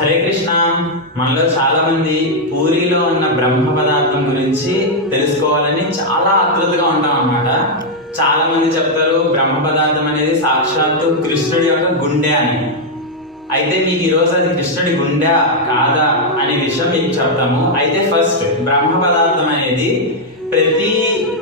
హరే కృష్ణ. మనలో చాలా మంది పూరిలో ఉన్న బ్రహ్మ పదార్థం గురించి తెలుసుకోవాలని చాలా ఆతృతగా ఉంటాం అన్నమాట. చాలా మంది చెప్తారు బ్రహ్మ పదార్థం అనేది సాక్షాత్తు కృష్ణుడి యొక్క గుండె అని. అయితే మీకు ఈరోజు అది కృష్ణుడి గుండె కాదా అనే విషయం మీకు చెప్తాము. అయితే ఫస్ట్ బ్రహ్మ పదార్థం అనేది ప్రతి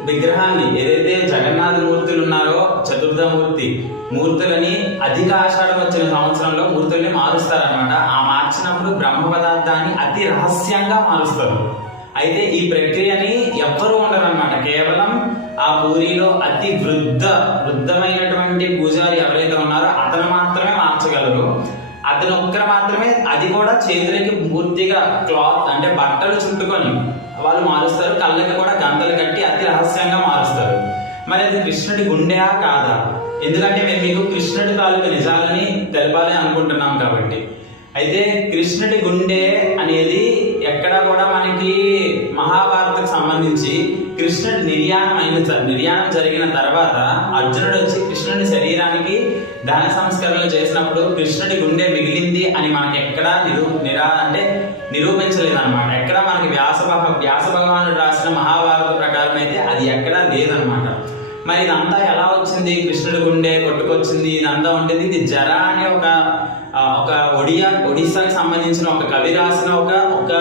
విగ్రహాన్ని ఏదైతే జగన్నాథ మూర్తులు ఉన్నారో చతుర్థమూర్తి మూర్తులని అధిక ఆషాఢం వచ్చిన సంవత్సరంలో మూర్తుల్ని మారుస్తారనమాట. ఆ మార్చినప్పుడు బ్రహ్మ పదార్థాన్ని అతి రహస్యంగా మారుస్తారు. అయితే ఈ ప్రక్రియని ఎవ్వరూ ఉండరన్నమాట. కేవలం ఆ పూరిలో అతి వృద్ధమైనటువంటి పూజారి ఎవరైతే ఉన్నారో అతను మాత్రమే మార్చగలరు. అతను ఒక్కరు మాత్రమే, అది కూడా చేతులకి పూర్తిగా క్లాత్ అంటే బట్టలు చుట్టుకొని వాళ్ళు మారుస్తారు. కళ్ళకి కూడా గంటలు కట్టి అతి రహస్యంగా మారుస్తారు. మరి అది కృష్ణుడి గుండెయా కాదా? ఎందుకంటే మేము మీకు కృష్ణుడి తాలూకు నిజాలని తెలపాలి అనుకుంటున్నాం కాబట్టి. అయితే కృష్ణుడి గుండె అనేది ఎక్కడా కూడా మనకి మహాభారతకు సంబంధించి కృష్ణుడి నిర్యాణం జరిగిన తర్వాత అర్జునుడు వచ్చి కృష్ణుడి శరీరానికి దాన సంస్కరణలు చేసినప్పుడు కృష్ణుడి గుండె మిగిలింది అని మనకి ఎక్కడా నిరూపించలేదన్నమాట. ఎక్కడ మనకి వ్యాస భగవానుడు రాసిన మహాభారత ప్రకారం అయితే అది ఎక్కడా లేదనమాట. మరి ఇదంతా ఎలా వచ్చింది? కృష్ణుడి గుండె కొట్టుకొచ్చింది ఇదంతా ఉంటుంది. ఇది జర అనే ఒక ఒడిస్సాకి సంబంధించిన ఒక కవి రాసిన ఒక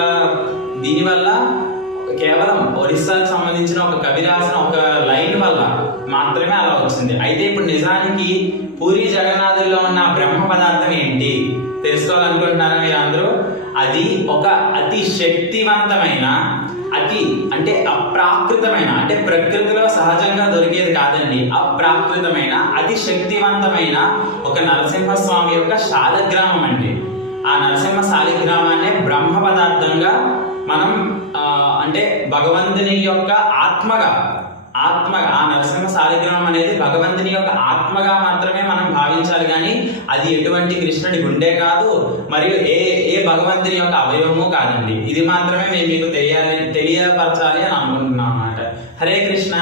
దీనివల్ల, కేవలం ఒడిస్సాకి సంబంధించిన ఒక కవి రాసిన ఒక లైన్ వల్ల మాత్రమే అలా వచ్చింది. అయితే ఇప్పుడు నిజానికి పూరి జగన్నాథుల్లో ఉన్న బ్రహ్మ పదార్థం ఏంటి తెలుసుకోవాలనుకుంటున్నారా మీరు అందరూ? అది ఒక అతి శక్తివంతమైన, అంటే అప్రాకృతమైన, అంటే ప్రకృతిలో సహజంగా దొరికేది కాదండి, అప్రాకృతమైన అతి శక్తివంతమైన ఒక నరసింహస్వామి యొక్క శాలగ్రామం అండి. ఆ నరసింహ శాలిగ్రామాన్నే బ్రహ్మ పదార్థంగా మనం అంటే భగవంతుని యొక్క ఆత్మగా ఆ నరసింహ శాలిగ్రామం అనేది భగవంతుని యొక్క ఆత్మగా మాత్రమే మనం భావించాలి. కానీ అది ఎటువంటి కృష్ణుడి గుండె కాదు, మరియు ఏ భగవంతుని యొక్క అవయవము కాదండి. ఇది మాత్రమే మేము మీకు తెలియపరచాలి అని అనుకుంటున్నాం అన్నమాట. హరే కృష్ణ.